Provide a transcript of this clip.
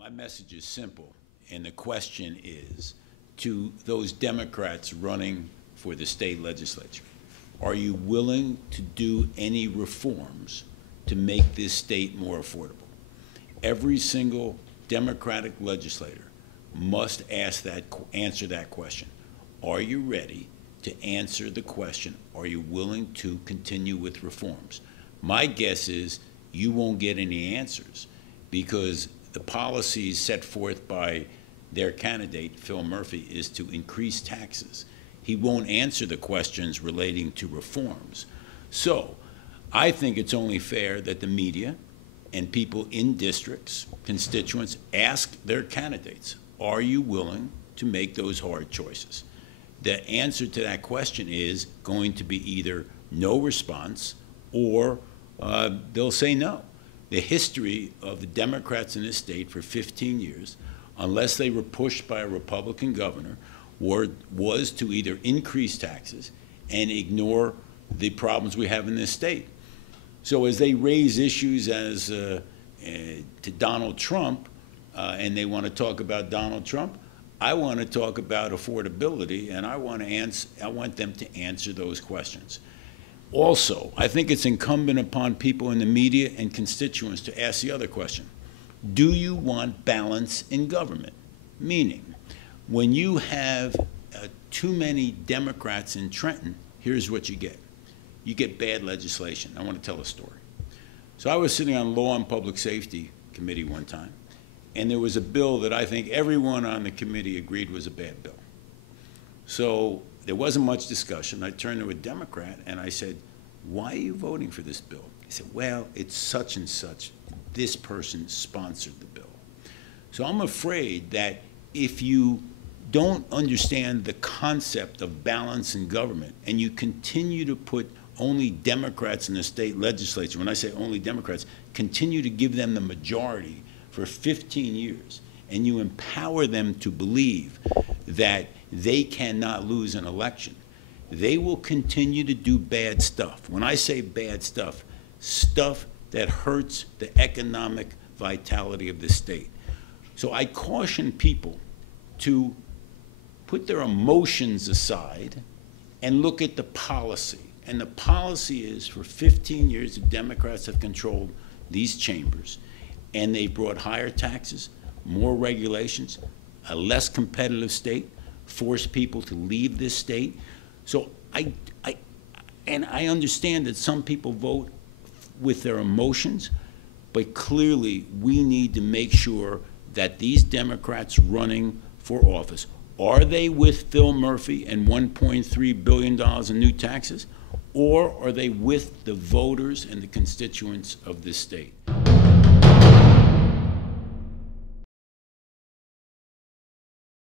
My message is simple, and the question is to those Democrats running for the state legislature. Are you willing to do any reforms to make this state more affordable? Every single Democratic legislator must answer that question. Are you ready to answer the question, are you willing to continue with reforms? My guess is you won't get any answers because the policies set forth by their candidate, Phil Murphy, is to increase taxes. He won't answer the questions relating to reforms. So I think it's only fair that the media and people in districts, constituents, ask their candidates, are you willing to make those hard choices? The answer to that question is going to be either no response or they'll say no. The history of the Democrats in this state for 15 years, unless they were pushed by a Republican governor, was to either increase taxes and ignore the problems we have in this state. So as they raise issues as to Donald Trump, and they want to talk about Donald Trump, I want to talk about affordability, and I want them to answer those questions. Also, I think it's incumbent upon people in the media and constituents to ask the other question. Do you want balance in government? Meaning, when you have too many Democrats in Trenton, here's what you get. You get bad legislation. I want to tell a story. So I was sitting on Law and Public Safety Committee one time, and there was a bill that I think everyone on the committee agreed was a bad bill. So there wasn't much discussion. I turned to a Democrat and I said, why are you voting for this bill? He said, well, it's such and such. This person sponsored the bill. So I'm afraid that if you don't understand the concept of balance in government and you continue to put only Democrats in the state legislature, when I say only Democrats, continue to give them the majority for 15 years, and you empower them to believe that they cannot lose an election, they will continue to do bad stuff. When I say bad stuff, stuff that hurts the economic vitality of the state. So I caution people to put their emotions aside and look at the policy. And the policy is for 15 years the Democrats have controlled these chambers, and they brought higher taxes, more regulations, a less competitive state, forced people to leave this state. So I understand that some people vote with their emotions, but clearly we need to make sure that these Democrats running for office, are they with Phil Murphy and $1.3 billion in new taxes, or are they with the voters and the constituents of this state?